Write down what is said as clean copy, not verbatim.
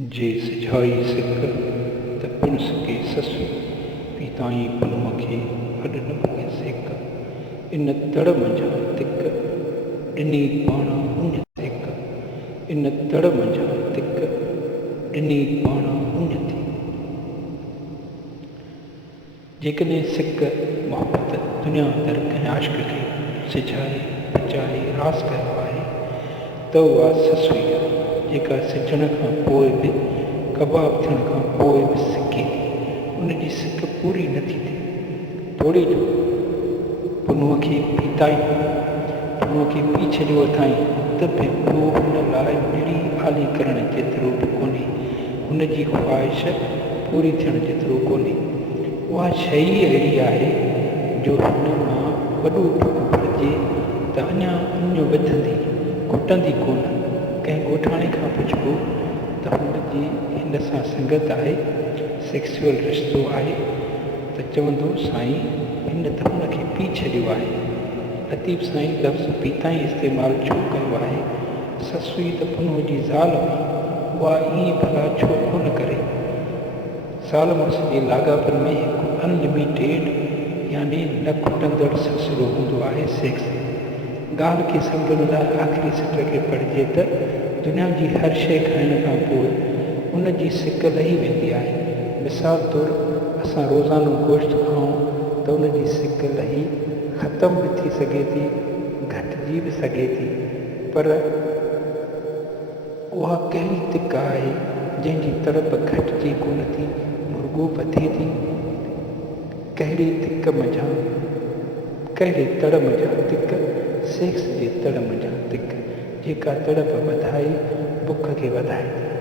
जे सिझाई सिक त पिण सके ससु पीताई पनुअ खे हॾ न भॻे सेक इन तड़ मंझां तिक ॾिनी पाण उञ सेक इन तड़ मंझां तिक ॾिनी पाण उञ थी। जेकॾहिं सिक मोहबत दुनिया दर कंहिं आशिक खे सिझाए पचाए रास कयो आहे त उहा ससु ई आहे जेका सिझण खां पोइ बि कबाब थियण खां पोइ बि सिके थी। उनजी सिक पूरी नथी थिए। थोरी जो पुनुअ खे पीताई पुनुअ खे पी छॾियो अथाई त बि उहो हुन लाइ निड़ी आली करण जेतिरो बि कोन्हे। हुनजी ख़्वाहिश पूरी थियण जेतिरो कोन्हे। उहा शइ ई अहिड़ी आहे जो हिन मां वॾो टुक भरिजे त अञा उञ वधंदी घुटंदी कोन। कंहिं ॻोठाणे खां पुछिबो त हुनजी हिन सां संगत आहे सेक्सुअल रिश्तो आहे त चवंदो साईं हिन त हुनखे पी छॾियो आहे। लतीफ़ साईं लफ़्ज़ पीताई इस्तेमालु छो कयो आहे? ससु ई त पुनुअ जी ज़ाल हुई। उहा ईअं भला छो कोन करे? साल मुड़ुस जे लाॻापनि में हिकु अनलिमिटेड यानी न खुटंदड़ सिलसिलो हूंदो आहे सेक्स। ॻाल्हि खे सम्झण लाइ आख़िरी सट खे पढ़िजे त दुनिया जी हर शइ खाइण खां पोइ उन जी सिक लही वेंदी आहे। मिसाल तौरु असां रोज़ानो गोश्त खाऊं त उन जी सिक लही ख़तम बि थी सघे थी घटिजी बि सघे थी। पर उहा कहिड़ी तिक आहे जंहिंजी तड़प घटिजे कोन थी मुर्गो पथे थी। कहिड़ी तिक मंझां कहिड़े तड़ मंझां तिक सेक्स जे तड़ मंझां तिक जेका तड़प वधाए बुख खे वधाए।